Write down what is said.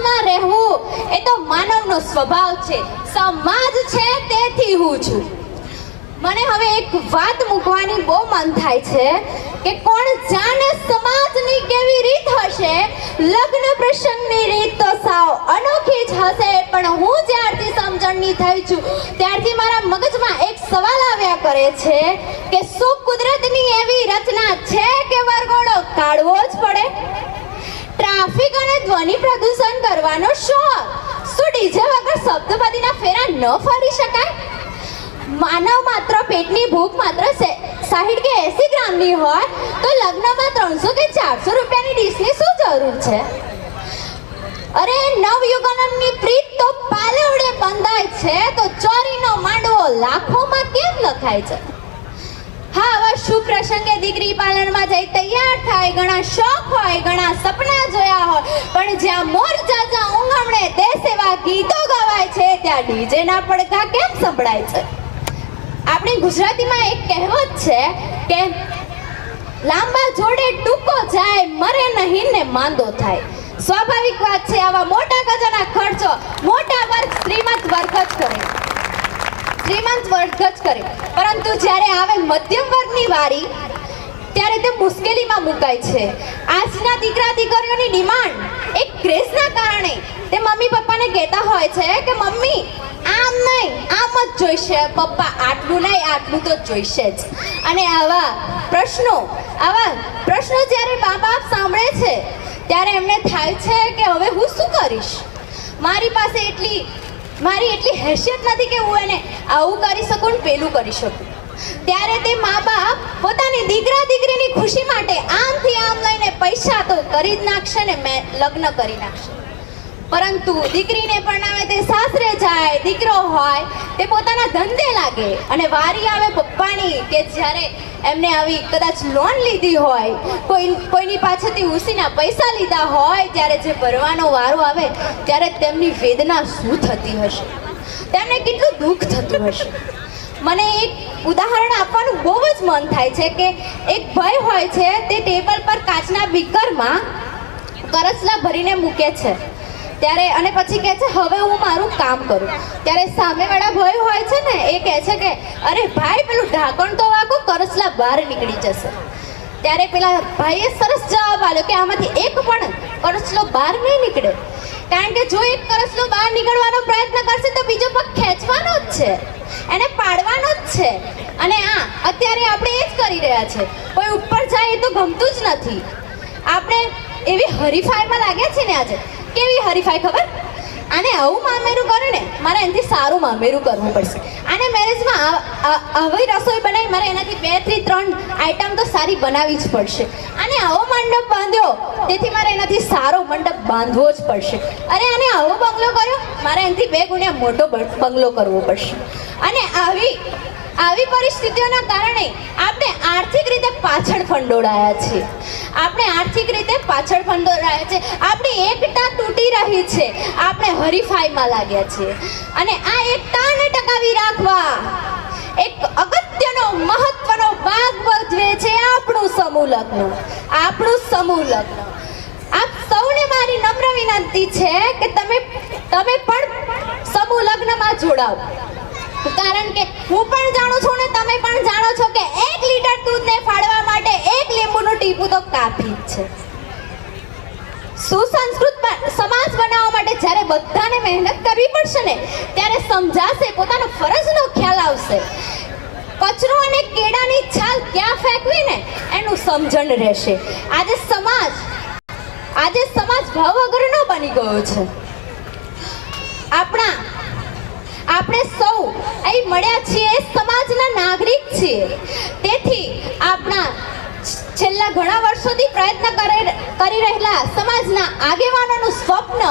સમાજમાં રહેવું એ તો માનવનો સ્વભાવ છે. સમાજ છે તેથી હું છું. મને હવે એક વાત મૂકવાની બહુ મન થાય છે કે કોણ જાણે સમાજની કેવી રીત હશે? લગ્ન પ્રસંગની રીત તો સાવ અનોખી જ હશે, પણ હું જ્યારથી સમજણની થઈ છું, ત્યારથી મારા મગજમાં એક સવાલ આવ્યા કરે છે કે શું કુદરતની એવી રચના છે કે વરઘોડો કાઢવો જ પડે? ટ્રાફિક અને ધ્વનિ પ્રદૂષણ કરવાનો શોખ. શું ડીજે વગર શબ્દવાદીના ફેરા ન ફરી શકાય? માનવ માત્ર પેટની ભૂખ માત્ર સાહીઠ કે એસી ગ્રામની હોય, તો લગ્નમાં ત્રણસો કે ચારસો રૂપિયાની ડીશની શું જરૂર છે? અરે નવયુગનની પ્રીત તો પાલેવડે બંધાય છે, તો ચોરીનો માંડવો લાખોમાં કેમ લખાય છે? હા આવા શુભ પ્રસંગે દીકરી પાલનમાં જઈ તૈયાર થાય, ઘણા શોખ હોય, ઘણા સપના જોયા હોય, પણ જ્યાં મોર ચાચા ઊંઘમણે એવા ગીતો ગવાય છે, ત્યાં ડીજે ના પડઘા કેમ સંભળાય છે? આપણી ગુજરાતીમાં એક કહેવત છે કે, લાંબા જોડે ટૂંકો જાય, મરે નહીં ને માંદો થાય. સ્વાભાવિક વાત છે, આવા મોટા ગજાના ખર્ચો મોટા વર્ગ શ્રીમંત વર્ગ જ કરે. શ્રીમંત વર્ગ જ કરે. પરંતુ જ્યારે આવે મધ્યમ વર્ગની વારી ત્યારે તે મુશ્કેલીમાં મુકાય છે. આજના દીકરા દીકરીઓની ડિમાન્ડ એક ક્રેઝના કારણે. તે મમ્મી પપ્પાને કહેતા હોય છે કે, મમ્મી, આમ નહીં, આમ જ જોઈશે. પપ્પા, આટલું નહીં, આટલું તો જોઈશે જ. અને આવા પ્રશ્નો આવા પ્રશ્નો જ્યારે મા બાપ સાંભળે છે, ત્યારે એમને થાય છે કે, હવે હું શું કરીશ? મારી પાસે એટલી, મારી એટલી હેસિયત નથી કે હું એને આવું કરી શકું ને પેલું કરી શકું. ત્યારે તે મા બાપ પોતાની દીકરા દીકરીની ખુશી માટે આમથી આમ લઈને પૈસા તો કરી જ નાખશે ને મેં લગ્ન કરી નાખશે. પરંતુ દીકરીને પરણાવે તે સાસરે જાય, દીકરો હોય, તે પોતાના ધંધે લાગે અને વારી આવે પપ્પાની કે જ્યારે એમને આવી કદાચ લોન લીધી હોય, કોઈ કોઈની પાસેથી ઉસીના પૈસા લીધા હોય ત્યારે જે ભરવાનો વારો આવે, ત્યારે તેમની વેદના શું થતી હશે? તેમને કેટલું દુઃખ થતું હશે? મને એક ઉદાહરણ આપવાનું બહુ જ મન થાય છે કે એક ભાઈ હોય છે, તે ટેબલ પર કાચના બીકરમાં કરચલા ભરીને મૂકે છે. ત્યારે અને પછી કહે છે, હવે હું મારું કામ કરું. ત્યારે સામેવાળા ભાઈ હોય છે ને, એ કહે છે કે, અરે ભાઈ, પેલું ઢાંકણ તો વાગો, કરચલા બહાર નીકળી જશે. ત્યારે પેલા ભાઈએ સરસ જવાબ આપ્યો કે, આમાંથી એક પણ કરસલો બહાર નહીં નીકળે. કારણ કે જો એક કરસલો બહાર નીકળવાનો પ્રયત્ન કરશે, તો બીજો પગ ખેંચવાનો જ છે. એને પાડવાનો જ છે. અને આ અત્યારે આપણે એ જ કરી રહ્યા છે. કોઈ ઉપર જાય એ તો ગમતું જ નથી. આપણે એવી હરીફાઈમાં લાગ્યા છે ને આજે? કેવી હરીફાઈ ખબર? આને આવું મામેરું કરે ને, મારે એનાથી સારું મામેરું કરવું પડશે. આને મેરેજમાં આવી રસોઈ બનાવી, મારે એનાથી બેથી ત્રણ આઈટમ તો સારી બનાવવી જ પડશે. અને આવો મંડપ બાંધ્યો, તેથી મારે એનાથી સારો મંડપ બાંધવો જ પડશે. અરે, આને આવો બંગલો કર્યો? મારે એનાથી બે ગુણ્યા મોટો બંગલો કરવો પડશે. અને આવી આવી પરિસ્થિતિઓના કારણે આપણે આર્થિક રીતે પાછળ ફંડોળાયા છીએ. આપણે આર્થિક રીતે પાછળ ફંડોળાયા છે. આપણી એકતા તૂટી રહી છે. આપણે હરીફાઈમાં લાગ્યા છીએ અને આ એકતાને ટકાવી રાખવા એક અગત્યનો, મહત્વનો ભાગ ભજવે છે આપણું સમૂહ લગ્ન. આપણું સમૂહ લગ્ન. આપ સૌને મારી નમ્ર વિનંતી છે કે તમે તમે પણ સમૂહ લગ્નમાં જોડાઓ. કારણ કે હું પણ જાણું છું ને તમે પણ જાણો છો કે એક લીટર દૂધને ફાડવા માટે એક લીંબુનું ટીપું તો કાફી જ છે. સુસંસ્કૃત સમાજ બનાવવા માટે જ્યારે બધાને મહેનત કરવી પડશે ને, ત્યારે સમજાશે, પોતાનો ફરજનો ખ્યાલ આવશે. કચરો અને કેળાની છાલ ક્યાં ફેંકવી ને, એનું સમજણ રહેશે. આજે સમાજ આજે સમાજ ભાવ વગરનો બની ગયો છે. આપણા આપણે સૌ અહીં મળ્યા છીએ સમાજના નાગરિક છીએ. તેથી આપણા છેલ્લા ઘણા વર્ષોથી પ્રયત્ન કરે રહેલા સમાજના આગેવાનોનું સ્વપ્ન